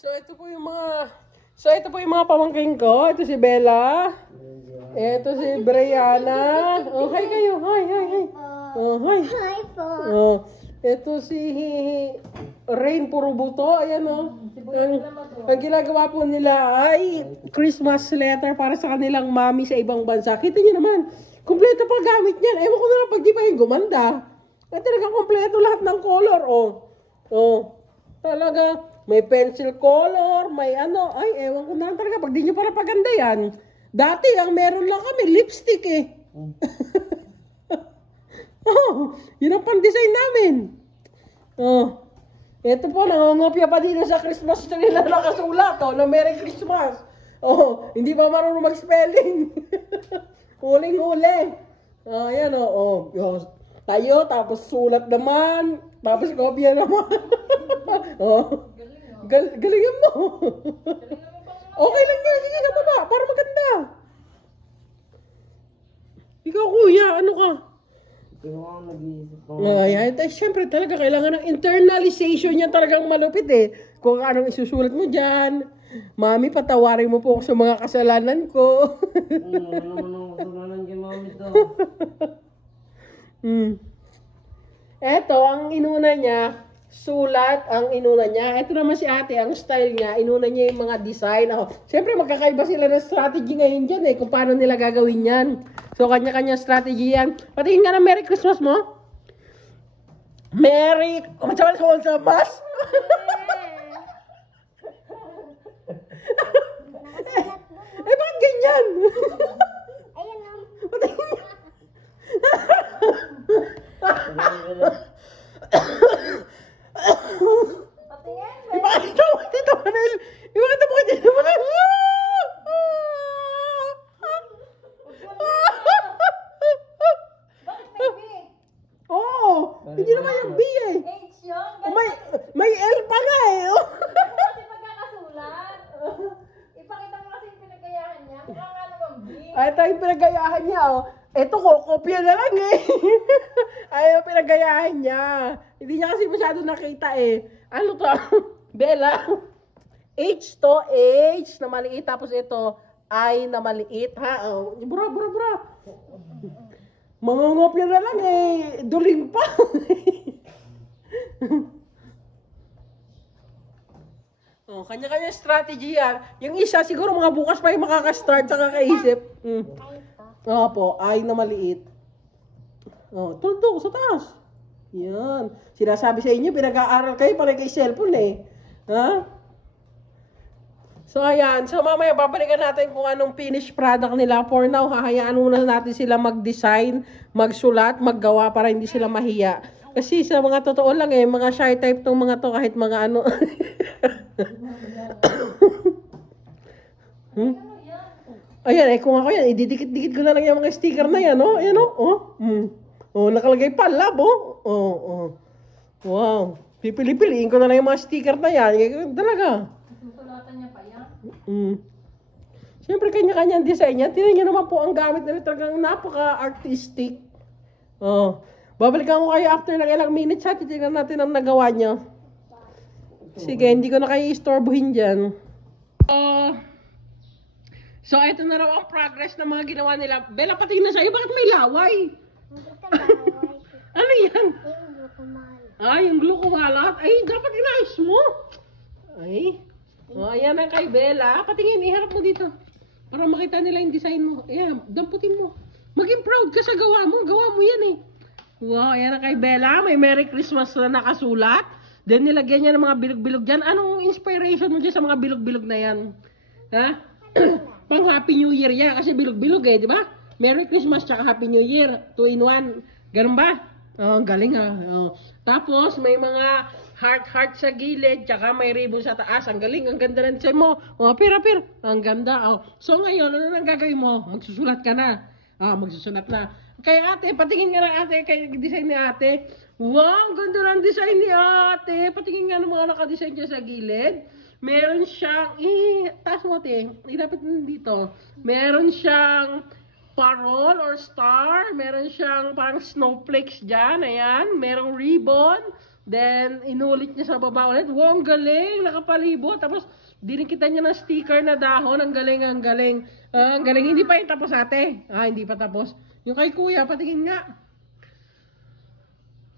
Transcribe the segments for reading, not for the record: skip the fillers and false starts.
So ito po yung mga pamangking ko. Ito si Bella. Ito si Brianna. Oh, hi kayo. Hi. Oh, hi. Hi po. Oh, ito si Rain puro buto. Ayan oh. Ang ginagawa po nila ay Christmas letter para sa kanilang mami sa ibang bansa. Kita niyo naman, kumpleto pa gamit niyan. Ewan ko na lang pag di pa yung gumanda. Ay talagang kumpleto lahat ng color. Oh, talaga. May pencil color, may ano. Ay, ewan ko na talaga. Pag di nyo para paganda yan. Dati, ang meron lang kami, lipstick eh. Oh, yun ang pan-design namin. Oh, ito po, nangungopia pa dito sa Christmas tree na nakasulat. Oh, na Merry Christmas. Oh, hindi pa marunong mag-spelling. Huling-huli. Oh, ayan oh. Tayo, tapos sulat naman. Tapos kopya naman. Oh. Galingan mo. Okay lang yan. Sige ka baba. Para maganda. Ikaw kuya, ano ka? Ayan. Siyempre talaga kailangan ng internalization yan talagang malupit eh. Kung anong isusulat mo dyan. Mami, patawarin mo po ako sa mga kasalanan ko. Ano naman kasalanan kay mami to? Eto, ang inuna niya, sulat ang inuna niya. Ito naman si ate, ang style niya, inuna niya yung mga design. Siyempre, magkakaiba sila ng strategy ngayon dyan eh, kung paano nila gagawin yan. So, kanya-kanya strategy yan. Patingin nga ng Merry Christmas mo. Merry... Matsaman sa mas? Bakit ganyan? Ayan o. Patingin nga. Ipakita mo dito, Manel. Ipakita mo dito, Manel. Bakit may B? Oo, hindi naman yung B eh. H yun? May L pa nga eh. Kasi pagkakasulat. Ipakita mo kasi yung pinagayahan niya. Mukha nga naman B. Ay, ito yung pinagayahan niya oh. Ito ko, kopya na lang eh. Ay, yung pinagayahan niya. Hindi niya kasi masyado nakita eh. Ano to? Bella. H to, H na maliit. Tapos ito, I na maliit. Ha? Oh. Bra. Mangungopya na lang eh. Duling pa. Oh, kanya-kanya strategy yan. Yung isa, siguro mga bukas pa yung makaka-start sa kakaisip. Opo, I na maliit. Oh, tuldok sa taas. Yan. Sinasabi sa inyo, pinag-aaral kayo para kay cellphone eh. Ha? So, ayan. So, mamaya babalikan natin kung anong finished product nila. For now, hahayaan muna natin sila mag-design, magsulat, maggawa para hindi sila mahiya. Kasi sa mga totoo lang eh, mga shy type tong mga to kahit mga ano. Ayan, kung ako yan, ididikit-dikit ko na lang yung mga sticker na yan, oh. Ayan, oh. Nakalagay pa, love, oh. Wow. Pipili-piliin ko na lang yung mga sticker na yan. Talaga. Susulatan niya pa yan? Siyempre, kanya-kanya ang design yan. Tingnan niyo naman po ang gamit na talagang napaka-artistic. Babalikan ko kayo after ng ilang minutes, ha. Titignan natin ang nagawa niya. Sige, hindi ko na kayo istorbohin dyan. So, ito na raw ang progress ng mga ginawa nila. Bella, patingin na sa'yo. Bakit may laway? Ano yan? Yung glue kumalat. Ay, dapat inayos mo. Ay. Ayan na kay Bella. Patingin, iharap mo dito. Para makita nila yung design mo. Ayan, damputin mo. Maging proud ka sa gawa mo. Gawa mo yan eh. Wow, ayan na kay Bella. May Merry Christmas na nakasulat. Then nilagyan niya ng mga bilog-bilog dyan. Anong inspiration mo dyan sa mga bilog-bilog na yan? Ha? Pang Happy New Year yan. Kasi bilog-bilog eh, di ba? Merry Christmas tsaka Happy New Year. 2 in 1. Ganun ba? Ang galing ha. Tapos may mga heart-heart sa gilid. Tsaka may ribbon sa taas. Ang galing. Ang ganda ng design mo. Pir. Ang ganda. So ngayon, ano nang gagawin mo? Magsusulat ka na. Magsusulat na. Kay ate, patingin nga ng ate. Kay design ni ate. Wow, ang ganda ng design ni ate. Patingin nga ng mga nakadesign niya sa gilid. Meron siyang, taas mo ate, ilapit mo dito. Meron siyang parol or star. Meron siyang parang snowflakes dyan. Ayan, merong ribbon. Then, inulit niya sa baba ulit. Wow, ang galing! Nakapalibot. Tapos, dinikita niya ng sticker na dahon. Ang galing, ang galing. Ang galing. Hindi pa yung tapos, ate. Hindi pa tapos. Yung kay kuya, patingin nga.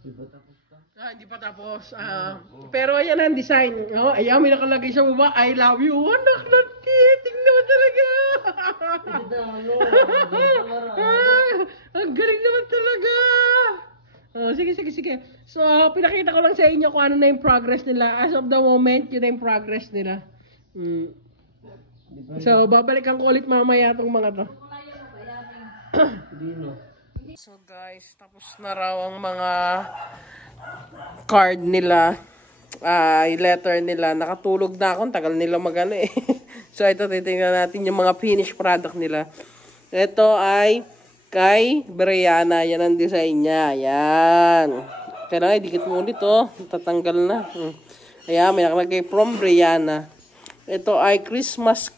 Hindi pa tapos. Pero ayan ang design. Ayan, may nakalagay sa baba. I love you. Anak na tingnan mo talaga. Ang galing naman talaga. Sige. So, pinakita ko lang sa inyo kung ano na yung progress nila. As of the moment, yun na yung progress nila. So, babalikan ko ulit mamaya itong mga to. So, guys, tapos na raw ang mga card nila. Letter nila. Nakatulog na ako. Tagal nila magano eh. So, ito, titingnan natin yung mga finished product nila. Ito ay kay Brianna. Yan ang design niya. Ayan. Kailangan idikit mo ulit, tatanggal na. Ayan, may nakalagay from Brianna. Ito ay Christmas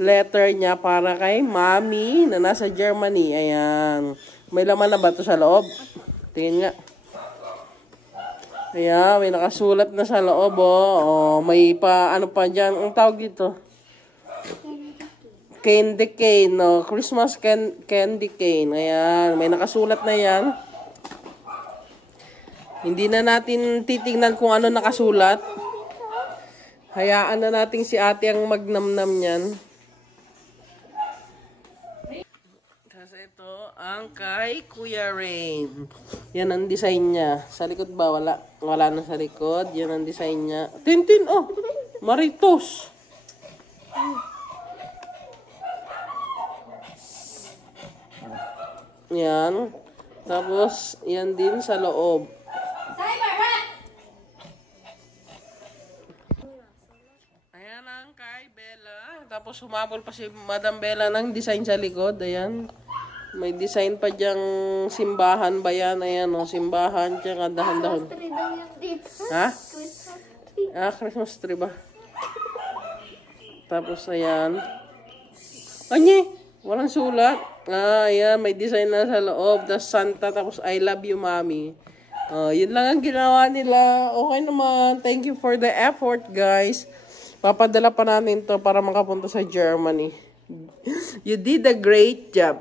letter niya para kay Mami na nasa Germany. Ayan. May laman na ba ito sa loob? Tingin nga. Ayan, may nakasulat na sa loob, may ano pa dyan. Ang tawag dito? Candy cane, Christmas candy cane. Ayan, may nakasulat na yan. Hindi na natin titingnan kung ano nakasulat. Hayaan na natin si ate ang magnamnam niyan. Tapos ito, ang kay Kuya Rain. Yan ang design niya. Sa likod ba? Wala. Wala na sa likod. Yan ang design niya. Tintin, Maritos. Yan. Tapos, yan din sa loob. Ayan ang kay Bella. Tapos, humabol pa si Madam Bella ng design sa likod. Ayan. May design pa dyang simbahan ba yan? Ayan, simbahan. Tsaka dahan-dahan. Ha? Christmas tree ba? Tapos, ayan. Anye! Walang sulat. Ayan, may design na sa loob. The Santa, tapos I love you, Mommy. Yun lang ang ginawa nila. Okay naman. Thank you for the effort, guys. Papadala pa natin to para makapunta sa Germany. You did a great job.